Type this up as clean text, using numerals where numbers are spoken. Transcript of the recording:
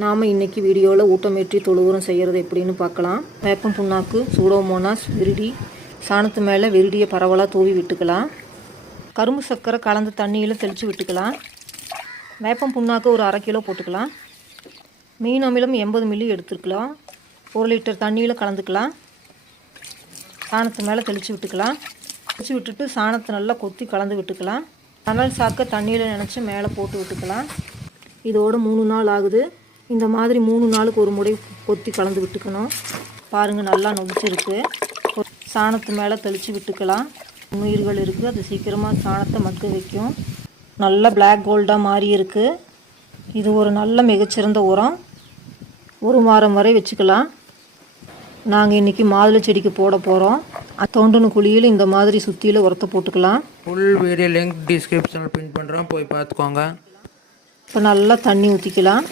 நாம் இன்றைக்கி வீடியோவில் ஊட்டமேற்றி தொழு உரம் செய்கிறது எப்படின்னு பார்க்கலாம். வேப்பம் புண்ணாக்கு, சூடோமோனாஸ், விரிடி, சாணத்து மேலே விரிடியை பரவலாக தூவி விட்டுக்கலாம். கரும்பு சர்க்கரை கலந்து தண்ணியில் தெளித்து விட்டுக்கலாம். வேப்பம் புண்ணாக்கு ஒரு 1/2 கிலோ போட்டுக்கலாம். மீன் அமிலம் 80 மில்லி எடுத்துக்கலாம். 1 லிட்டர் தண்ணியில் கலந்துக்கலாம். சாணத்து மேலே தெளித்து விட்டுக்கலாம். தெளித்து விட்டுட்டு சாணத்தை நல்லா கொத்தி கலந்து விட்டுக்கலாம். சணல் சாக்கை தண்ணியில் நினச்சி மேலே போட்டு விட்டுக்கலாம். இதோட 3 நாள் ஆகுது. இந்த மாதிரி 3 நாளுக்கு ஒரு முறை கொத்தி கலந்து விட்டுக்கணும். பாருங்கள், நல்லா நொதிச்சிருக்கு. சாணத்து மேலே தெளித்து விட்டுக்கலாம். நுயிர்கள் இருக்குது, அது சீக்கிரமாக சாணத்தை மக்க வைக்கும். நல்லா பிளாக் கோல்டாக மாறி இருக்குது. இது ஒரு நல்ல மிகச்சிறந்த உரம். 1 வாரம் வரை வச்சுக்கலாம். நாங்கள் இன்றைக்கி மாதுளை செடிக்கு போட போகிறோம். தோண்டனு குழியில் இந்த மாதிரி சுற்றியில் உரத்தை போட்டுக்கலாம். ஃபுல் வீடியோ லிங்க் டிஸ்கிரிப்ஷனில் பின் பண்ணுறோம், போய் பார்த்துக்கோங்க. இப்போ நல்லா தண்ணி ஊற்றிக்கலாம்.